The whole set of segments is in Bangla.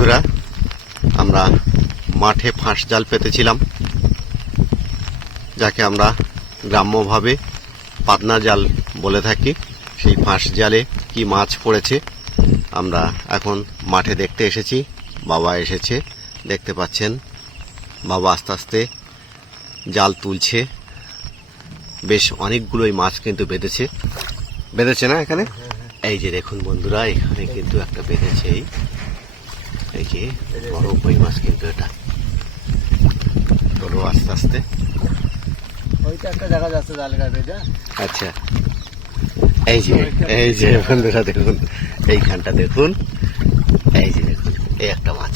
বন্ধুরা, আমরা মাঠে ফাঁস জাল পেতেছিলাম, যাকে আমরা গ্রাম্যভাবে পাতনা জাল বলে থাকি। সেই ফাঁস জালে কি মাছ পড়েছে, আমরা এখন মাঠে দেখতে এসেছি। বাবা এসেছে, দেখতে পাচ্ছেন, বাবা আস্তে আস্তে জাল তুলছে। বেশ অনেকগুলোই মাছ কিন্তু বেঁধেছে। বেঁধেছে না এখানে? এই যে দেখুন বন্ধুরা, এখানে কিন্তু একটা বেঁধেছে। এই এই যে বড় কই মাছ কিন্তু এটা। চলো আস্তে আস্তে। ওইটা একটা দেখা যাচ্ছে জাল গাবে আচ্ছা। এই যে এই যে বন্ধুরা দেখুন এইখানটা দেখুন। এই যে দেখুন এই একটা মাছ।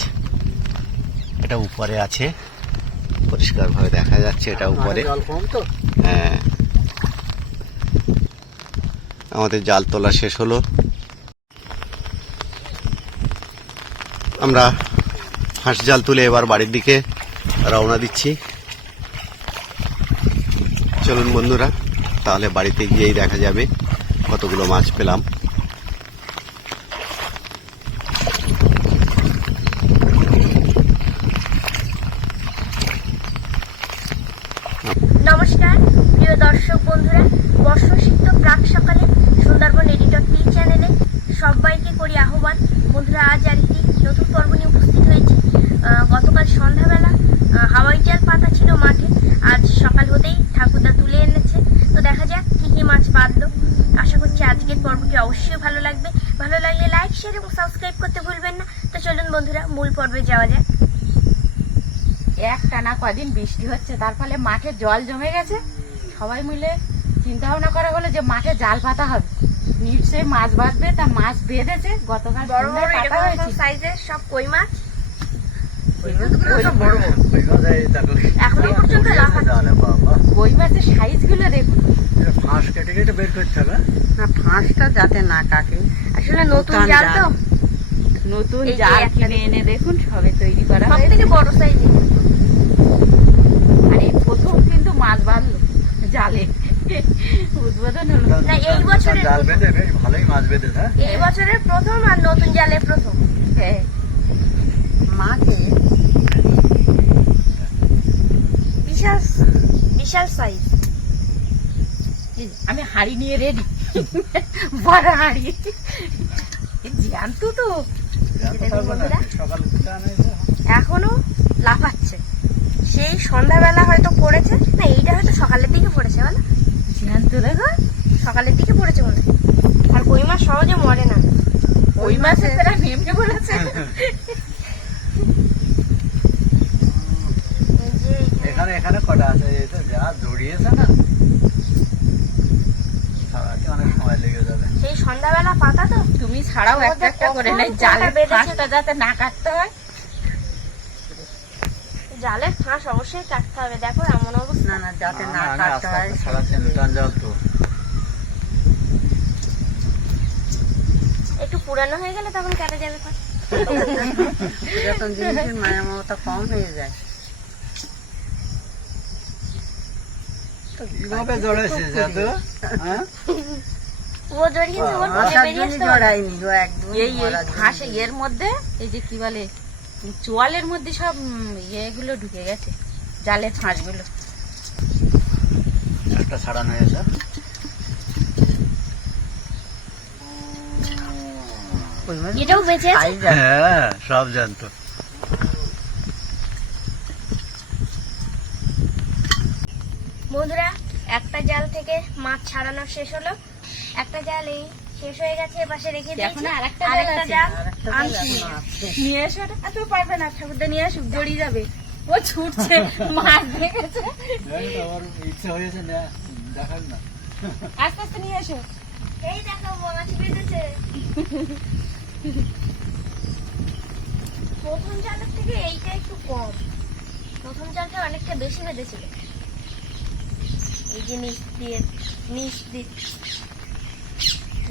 এটা উপরে আছে। পরিষ্কার ভাবে দেখা যাচ্ছে এটা উপরে। জল কম তো? হ্যাঁ। আমাদের জাল তোলা শেষ হলো। আমরা হাঁস জাল তুলে এবার বাড়ির দিকে রওনা দিচ্ছি। চলুন বন্ধুরা, তাহলে বাড়িতে গিয়েই দেখা যাবে কতগুলো মাছ পেলাম নমস্কার প্রিয় দর্শক বন্ধুরা বর্ষসিদ্ধ প্রাক সকালে সুন্দরবন এডিটর টি চ্যানেলে সবাইকে করি আহ্বান বন্ধুরা আজ আর একটি নতুন পর্ব নিয়ে উপস্থিত হয়েছি আহ, গতকাল সন্ধ্যাবেলা আহ, হাওয়াই জাল পাতা ছিল মাঠে আজ সকাল হতেই তুলে এনেছে। তো দেখা যাক কি কি মাছ বাঁধলো। আশা করছি আজকের পর্বটি অবশ্যই ভালো লাগবে। ভালো লাগলে লাইক শেয়ার এবং সাবস্ক্রাইব করতে ভুলবেন না। তো চলুন বন্ধুরা মূল পর্বে যাওয়া যাক। এক টানা কদিন বৃষ্টি হচ্ছে তার ফলে মাঠে জল জমে গেছে। সবাই মিলে চিন্তা ভাবনা করা হলো যে মাঠে জাল পাতা হবে। নিশ্চয়ই মাছ বাঁধবে তা মাছ বেঁধেছে। গতকাল বড় বড় সাইজের সব কই মাছ? ওই মাছ এই দেখো এখনও পর্যন্ত লাফাচ্ছে। জালে বাবা কই মাছের সাইজগুলো দেখুন। ফাঁস কেটে কেটে বের করতে হবে না ফাঁসটা যাতে না কাটে। আসলে নতুন নতুন জাল জাল। তো। নতুন জাল কিনে এনে দেখুন সবে তৈরি করা সব থেকে বড় সাইজের আর প্রথম কিন্তু মাছ বাঁধলো জালে। উদ্বোধন হলো। না, এই বছরের জাল বেঁধে বেশ ভালোই মাছ বেঁধেছে। হ্যাঁ এই বছরের প্রথম আর নতুন জালের প্রথম। হ্যাঁ। মাকে বিশাল বিশাল সাইজ আমি হাড়ি নিয়ে রেডি বড় হাড়ি। জ্যান্ত তো। জানতে আনাইছে এখনও লাফাচ্ছে। সেই সন্ধ্যাবেলা হয়তো পড়েছে। না এইটা হয়তো সকালের দিকে পড়েছে বলো। জ্যান্ত দেখো সকালের দিকে পড়েছে মনে আর কই মাছ সহজে মরে না। ওই মাসে তারা নেমে পড়েছে। এই যে এইখানে এখানে এখানে কটা আছে? এই যা দৌড়িয়েছে না সারাতে অনেক সময় লেগে যাবে। সেই সন্ধ্যাবেলা পাতা তো তুমি ছাড়াও একটা একটা করে নাই কখন জালের কোনটা বেঁধেছে? ফাঁসটা যাতে না কাটতে হয়। জালের ফাঁস অবশ্যই কাটতে হবে দেখো এমন অবস্থা। না না যাতে না কাটতে হয় আস্তে নতুন জল তো। একটু পুরানো হয়ে গেলে তখন কাটা যাবে ফাঁস যখন জিনিসের মায়া মমতা কম হয়ে যায়। কীভাবে জড়েছে জাদু হ্যাঁ? ও। জড়াইনি গো একদম এই। ফাঁসে এর মধ্যে এই যে কি বলে চোয়ালের মধ্যে সব ইয়েগুলো ঢুকে গেছে জালের ফাঁসগুলো। একটা ছাড়ানো হয়েছে। এটাও বেঁচে আছে। হ্যাঁ সব জানতো। বন্ধুরা একটা জাল থেকে মাছ ছাড়ানো শেষ হলো। একটা জাল এই শেষ হয়ে গেছে এপাশে রেখে দিয়েছি। এখনও আরেকটা জাল আরেকটা আছে। জাল আরেকটা জাল আনছি। নিয়ে এসো এটা। আর তুমি পারবে না ঠাকুরদা নিয়ে আসুক জড়িয়ে যাবে। ও ছুটছে মাছ দেখেছে। আমার হয়েছে না দেখার না। আস্তে আস্তে নিয়ে এসো। এই দেখো মাছ বেঁধেছে প্রথম জালের থেকে এইটা একটু কম। প্রথম জালটা অনেকটা বেশি বেঁধেছিল। এই যে নিচ দিয়ে নিচ দিয়ে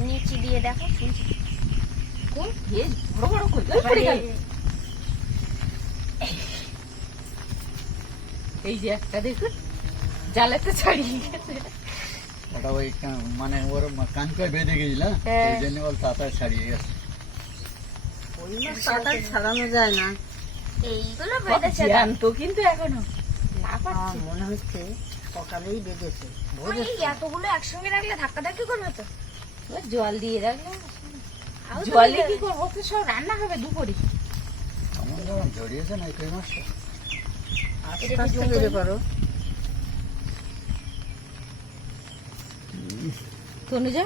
নিচ দিয়ে দেখো কোন বড় বড় গেল। এই যে একটা দেখুন জালেতে ছাড়িয়ে গেছে। ওটা ওই মানে ওর কানকে বেঁধে গেছিল হ্যাঁ। এই জন্য ওর তাতায় ছাড়িয়ে গেছে। ওই মাছ ছাড়ানো যায় না। এইগুলো বেঁধেছে জ্যান্ত কিন্তু এখনও। না আমার পাচ্ছি মনে হচ্ছে। সকালেই বেঁধেছে ভোরে এতগুলো একসঙ্গে রাখলে ধাক্কা ধাক্কি করবে তো? জল দিয়ে রাখলে আরও তো কি করব? সব রান্না হবে দুপুরে। জড়িয়েছে না এই কই আস্তে আস্তে বেড়ে পারো। তনুজা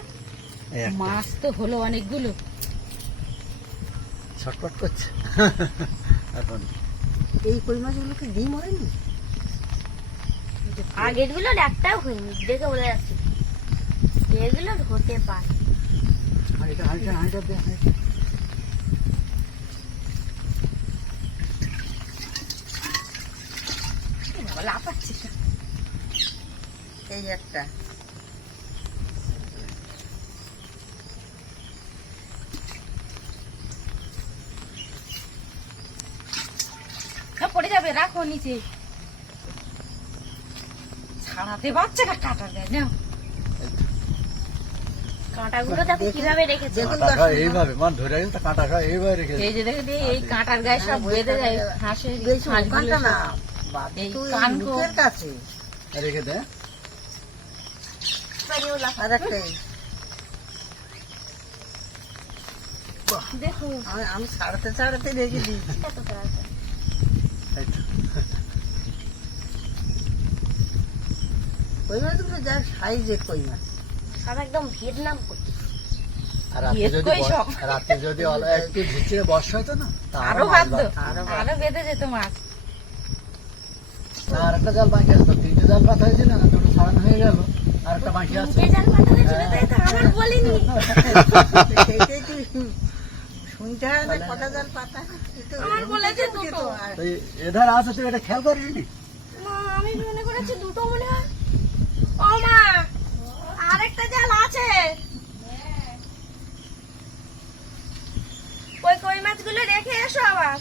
মাছ তো হলো অনেকগুলো। ছটপট করছে। এখন। এই কই মাছগুলোকে ডিম হয়নি আগেরগুলো একটাও হয়নি দেখে বলে যাচ্ছে। এগুলো হতে পারে। হাঁড়িটা হাঁড়িটা হাঁড়িটা দে হাঁড়িটা। লাফাচ্ছি। এই একটা। পড়ে যাবে রাখো নিচে। কাঁটাগুলো দেখো কীভাবে রেখেছে। দেখুন কাঁটা খায় দর্শক, এইভাবে মাছ ধরে গেছে তো কাঁটা খায় এইভাবে রেখে এই যে দেখে দিয়ে এই কাঁটার গায়ে সব বেঁধে যায় হাঁসের বেশি না। এই তুই কাছে। রেখে দে। আর একটা এই। দেখো আমি- ছাড়াতে ছাড়াতে রেখে দিয়েছি এত তাড়াতাড়ি। এই তো। কই মাছগুলো যা সাইজের কই মাছ সব একদম ভিয়েতনাম রাতে যদি কই রাতে যদি একটু বর্ষা হতো না আরও বাঁধতো। আরও বেঁধে যেত মাছ। আর একটা জাল বাকি আছে তো তিনটে জাল পাতা হয়েছিল না দুটো ছাড়ানো হয়ে গেল আর একটা বাকি আছে। হয়। এধার আছে তুই এটা খেয়াল করিনি মা, আমি মনে করেছি দুটো মনে হয়। ও মা আরেকটা জাল আছে। ওই কই মাছগুলো রেখে এসো আবার।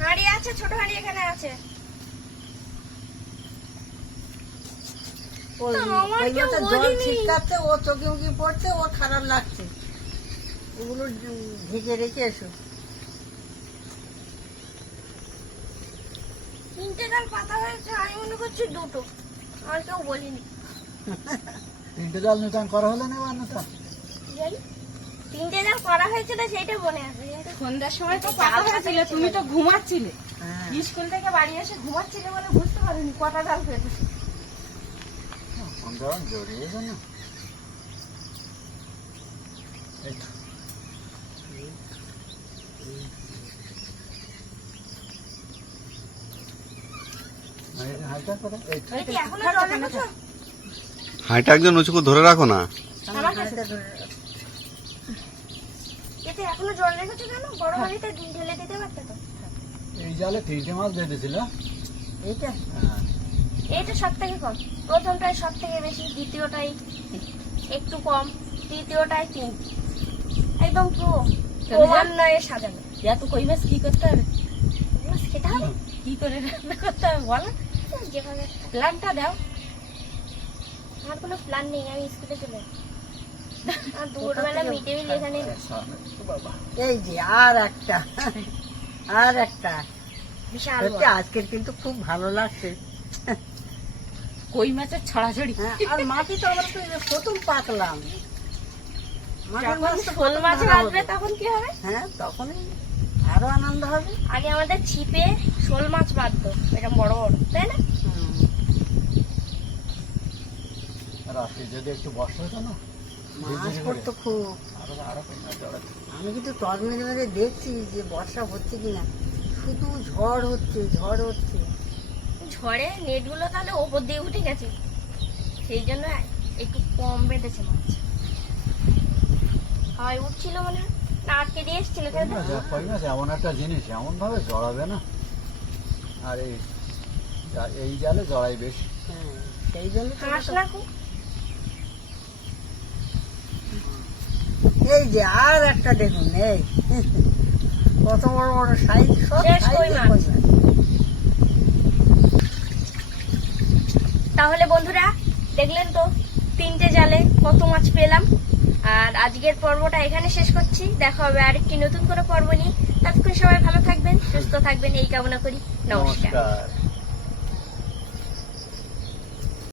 হাঁড়ি আছে ছোট হাঁড়ি এখানে আছে। ওই আমার ওই কেউ মাথায় জল ছিটকাচ্ছে ও চোখে মুখে পড়ছে ওর খারাপ লাগছে। ওগুলো ঢেকে রেখে এসো। তিনটে জাল পাতা হয়েছে আমি মনে করছি দুটো। আর কেউ বলিনি। তিনটে জাল নূতন করা হলো না জানি তিনটে জাল করা হয়েছিল সেইটা মনে আছে। কিন্তু সন্ধ্যার সময় তো পাতা হয়েছিল। তুমি তো ঘুমাচ্ছিলে। হ্যাঁ। স্কুল থেকে বাড়ি এসে ঘুমাচ্ছিলে বলে বুঝতে পারিনি কটা জাল না এই তো। আর এই যে হালকা করে, এই তো। এই কি এখনও জল রেখেছো হাঁটা একজন উঁচু করে ধরে রাখো না। আমার কাছে এতে এখনও জল রেখেছো কেন? বড় হাঁড়িতে ঢেলে দিতে পারতে তো। এই জালে তিনটে মাছ বেঁধেছিল। এইটা? হ্যাঁ। এইটা সব থেকে কম। প্রথমটাই সব থেকে বেশি দ্বিতীয়টাই একটু কম তৃতীয়টাই তিন। একদম পুরো ক্রমান্বয়ে সাজানো। এত কই মাছ কি করতে হবে? খেতে হবে? কি করে রান্না করতে হবে বলো? যেভাবে। প্ল্যানটা দাও। আমার কোনো প্ল্যান নেই আমি স্কুলে চলে আর দুপুরবেলা মিড ডে মিল এখানে এই যে আর একটা আর একটা। সত্যি আজকের কিন্তু খুব ভালো লাগছে। কই মাছের ছড়াছড়ি? হ্যাঁ, আর মাটি তো আমরা তো প্রথম পাতলাম। যখন মাছ তো শোল মাছ ধরা তখন কি হবে? হ্যাঁ তখনই আরও আনন্দ হবে? আগে আমাদের ছিপে শোল মাছ বাঁধতো এটা বড় বড় তাই না? হুম। রাতে যদি একটু বর্ষা হতো না মাছ পড়তো খুব। আমি কিন্তু টর্চ মেরে মেরে দেখছি যে বর্ষা হচ্ছে কিনা। শুধু ঝড় হচ্ছে ঝড় হচ্ছে। ঝড়ে নেটগুলো তাহলে ওপর দিয়ে উঠে গেছে। সেই জন্য একটু কম বেঁধেছে মাছ। হয় উঠছিল মনে হয়। আটকে দিয়ে এসছিল এমন একটা জিনিস এমন ভাবে জড়াবে না। আর এই এই জালে জড়াই বেশি। সেই জন্য হাঁস না এই যে আর একটা দেখুন এই। কত বড় বড় সাইজ সব। তাহলে বন্ধুরা দেখলেন তো তিনটে জালে কত মাছ পেলাম। আর আজকের পর্বটা এখানে শেষ করছি। দেখা হবে আরেকটি নতুন কোনো পর্ব নিয়ে। ততক্ষণ সবাই ভালো থাকবেন, সুস্থ থাকবেন, এই কামনা করি। নমস্কার।